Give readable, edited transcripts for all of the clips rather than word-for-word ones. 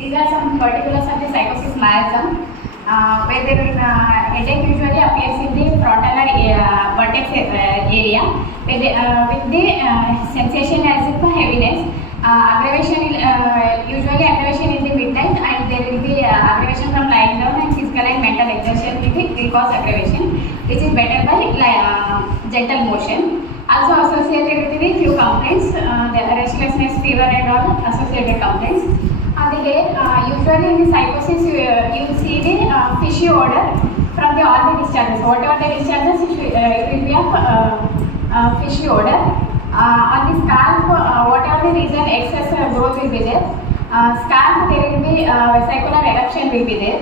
These are some particulars of the Sycotic Miasm, where the headache usually appears in the frontal vertex area, with the sensation as if heaviness. Aggravation usually aggravation in the midnight, and there will be aggravation from lying down, and physical and mental exertion will cause aggravation, which is better by gentle motion. Also associated with the few complaints, the restlessness, fever and all associated complaints. On the hair, usually in the psychosis you will see the fishy odor from all the discharges. Whatever the discharges, it will be of fishy odor. On the scalp, whatever the reason excess growth will be there. Scalp, there will be vesicular eruption will be there.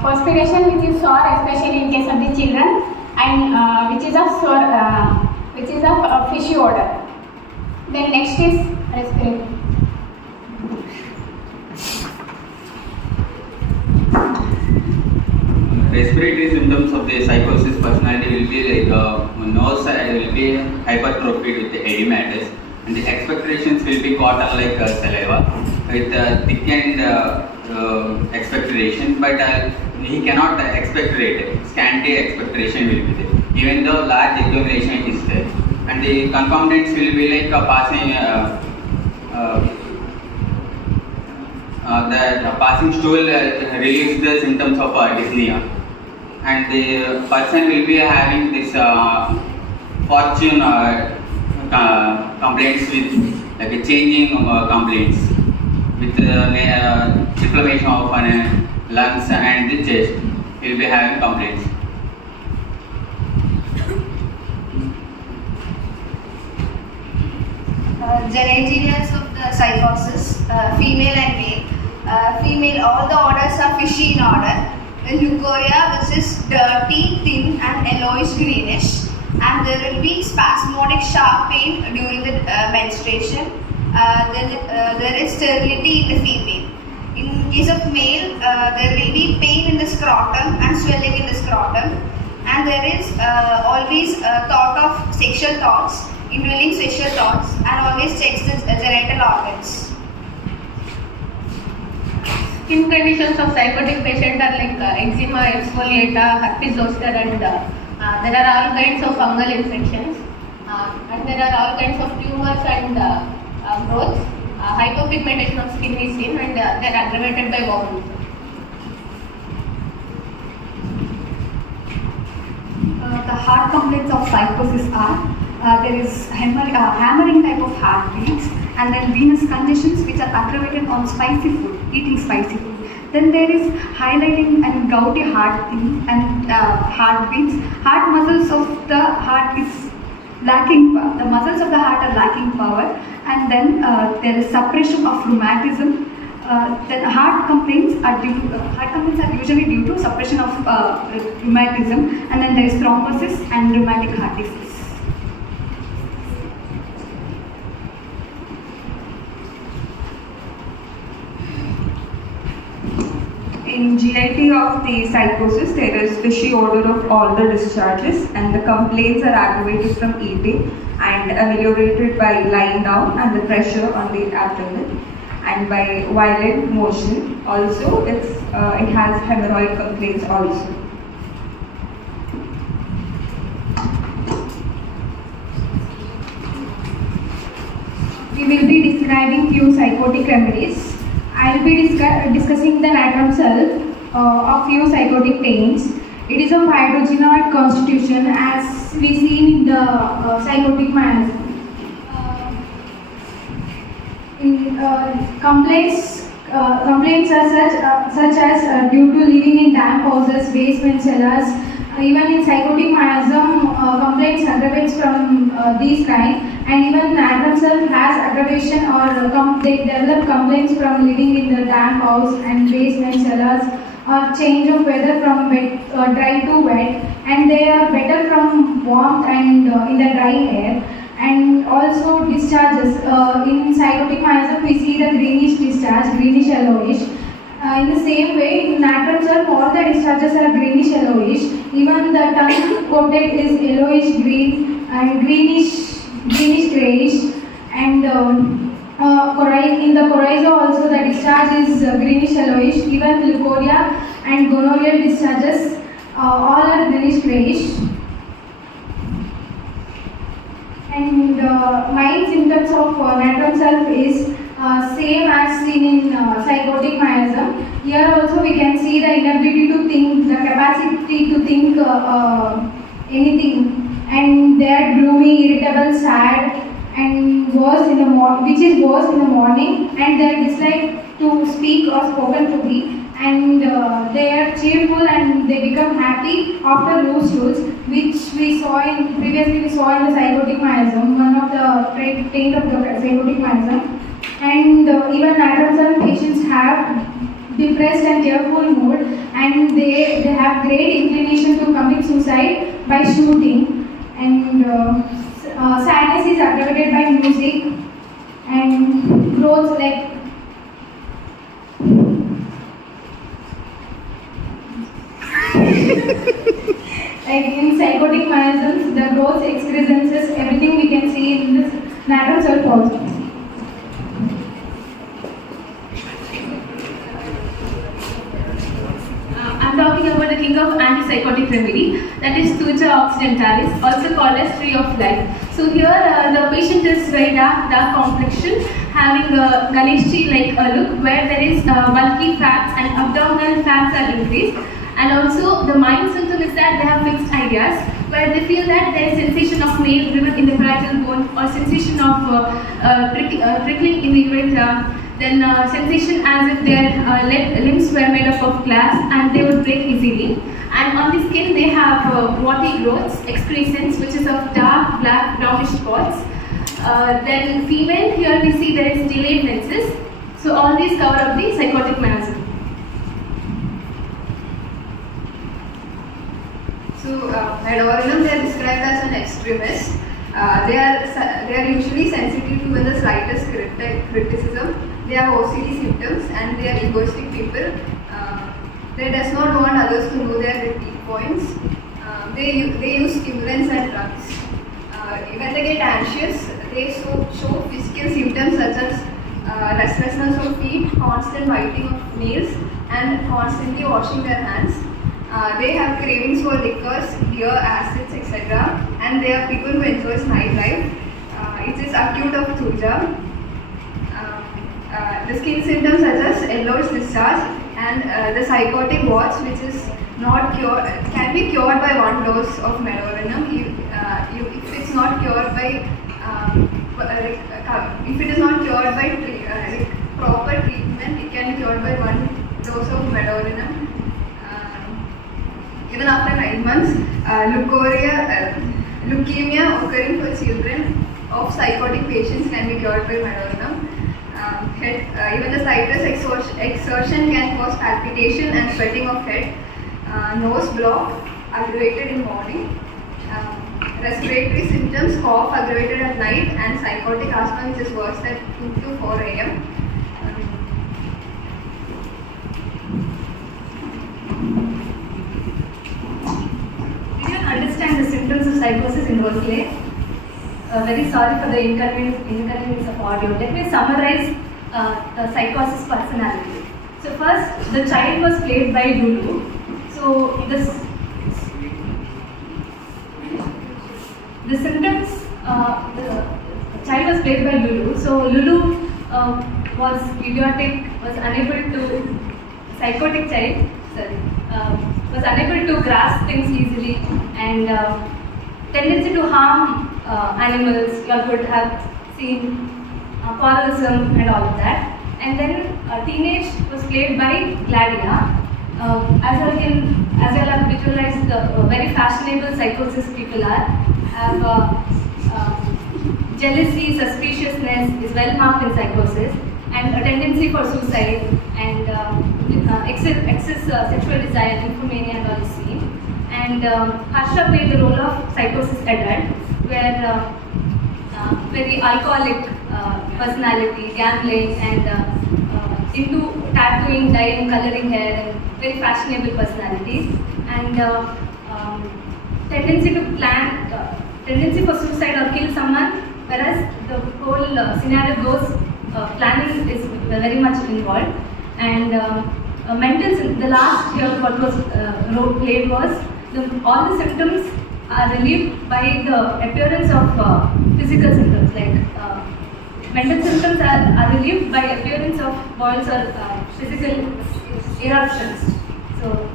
Perspiration, which is sore, especially in case of the children, and which is of sore, which is of fishy odor. Then next is respiratory. Respiratory symptoms of the psychosis personality will be like nose will be hypertrophied with the edematous, and the expectorations will be cotton like saliva with thickened expectoration, but he cannot expectorate. Scanty expectoration will be there, even though large accumulation is there. And the concomitants will be like passing the passing stool relieves the symptoms of dyspnea. And the person will be having this fortune complaints with like a changing complaints with inflammation of lungs and the chest. He will be having complaints. Genitals of the psychosis, female and male. Female, all the orders are fishy in order. Leucorrhea, which is dirty, thin and yellowish greenish, and there will be spasmodic sharp pain during the menstruation. Then there is sterility in the female. In case of male, there will be pain in the scrotum and swelling in the scrotum, and there is always thought of sexual thoughts, indwelling sexual thoughts, and always checks the genital organs. Skin conditions of psychotic patient are like eczema, exfoliata, herpes zoster, and there are all kinds of fungal infections, and there are all kinds of tumors and growths. Hypopigmentation of skin is seen, and they are aggravated by wounds. The heart complaints of psychosis are there is hammering type of heartbeats, and then venous congestions which are aggravated on spicy food, eating spicy food. Then there is highlighting and gouty heartbeats and heartbeats. Heart muscles of the heart is lacking. The muscles of the heart are lacking power, and then there is suppression of rheumatism. Then heart complaints are usually due to suppression of rheumatism, and then there is thrombosis and rheumatic heart disease. In GIT of the psychosis, there is fishy odor of all the discharges, and the complaints are aggravated from eating and ameliorated by lying down and the pressure on the abdomen, and by violent motion. Also, it has hemorrhoid complaints also. We will be describing few psychotic remedies. I will be discussing the natural self of few psychotic pains. It is of hydrogenoid constitution, as we see in the Sycotic Miasm. Complaints are such as due to living in damp houses, basements, cellars. Even in Sycotic Miasm, complaints aggravates from these kind, and even natural self has aggravation or they develop complaints from living in the damp house and basement, cellars, or change of weather from wet, dry to wet, and they are better from warmth and in the dry air. And also discharges. In Sycotic Miasm, we see the greenish discharge, greenish yellowish. In the same way, in natural self, all the discharges are greenish yellowish. Even the tongue coated is yellowish green and greenish grayish. And In the coryza also the discharge is greenish yellowish. Even leukorrhea and gonorrheal discharges all are greenish grayish. And main symptoms of natrum self is same as seen in psychotic miasm. Here also we can see the inability to think, the capacity to think anything, and they are gloomy, irritable, sad, and worse in the which is worse in the morning, and they dislike to speak or spoken to be, and they are cheerful and they become happy after loose stools, which we saw in previously we saw in the psychotic miasm, one of the trait of the psychotic miasm. And even natrum patients have depressed and tearful mood, and they have great inclination to commit suicide by shooting, and sadness is aggravated by music, and growth like in psychotic miasms, the growth, excrescences, everything we can see in this natrum self also. I'm talking about the king of antipsychotic remedy, that is Thuja occidentalis, also called as tree of life. So here the patient is very dark complexion, having a Ganesh-like look, where there is bulky fats and abdominal fats are increased. And also the mind symptom is that they have fixed ideas, where they feel that there is sensation of nail driven in the parietal bone, or sensation of prickling in the urethra, then sensation as if their limbs were made up of glass and they would break easily. And on the skin they have warty growths, excrescence, which is of dark black brownish spots. Then female, here we see there is delayed menses. So all these cover up the psychotic miasm. So, Hedorinum, they are described as an extremist. They are usually sensitive to the slightest criticism. They have OCD symptoms and they are egoistic people. They does not want others to know their weak points. They use stimulants and drugs. When they get anxious, they show physical symptoms such as restlessness of feet, constant biting of nails, and constantly washing their hands. They have cravings for liquors, beer, acids, etc. And they are people who enjoy nightlife. It is acute of Thuja. The skin symptoms such as yellowish discharge and the psychotic warts, which is not cured, can be cured by one dose of melorinum. If it's not cured by, if it is not cured by proper treatment, it can be cured by one dose of melorinum. Even after 9 months, leukemia occurring for children of psychotic patients can be cured by melorinum. Even the sightless exertion can cause palpitation and sweating of head, nose block, aggravated in morning, respiratory symptoms, cough aggravated at night, and psychotic asthma, which is worse at 2 to 4 a.m. Understand the symptoms of psychosis inversely. Very sorry for the inconvenience of audio. Let me summarize the psychosis personality. So first, the child was played by Lulu. So the symptoms, the child was played by Lulu. So Lulu was idiotic, was unable to, psychotic child, was unable to grasp things easily, and tendency to harm animals. You could have seen quarrelsome and all of that. And then teenage was played by Gladia. As you have visualized, the very fashionable psychosis people have jealousy, suspiciousness is well marked in psychosis, and a tendency for suicide, and excess sexual desire, nymphomania and all is seen. And Harsha played the role of psychosis adult, where very alcoholic personality, gambling, and into tattooing, dyeing, coloring hair, and very fashionable personalities, and tendency to plan, tendency for suicide or kill someone, whereas the whole scenario goes planning is very much involved. And the last here what was role played was all the symptoms are relieved by the appearance of physical symptoms, like mental symptoms are relieved by appearance of boils or physical eruptions. So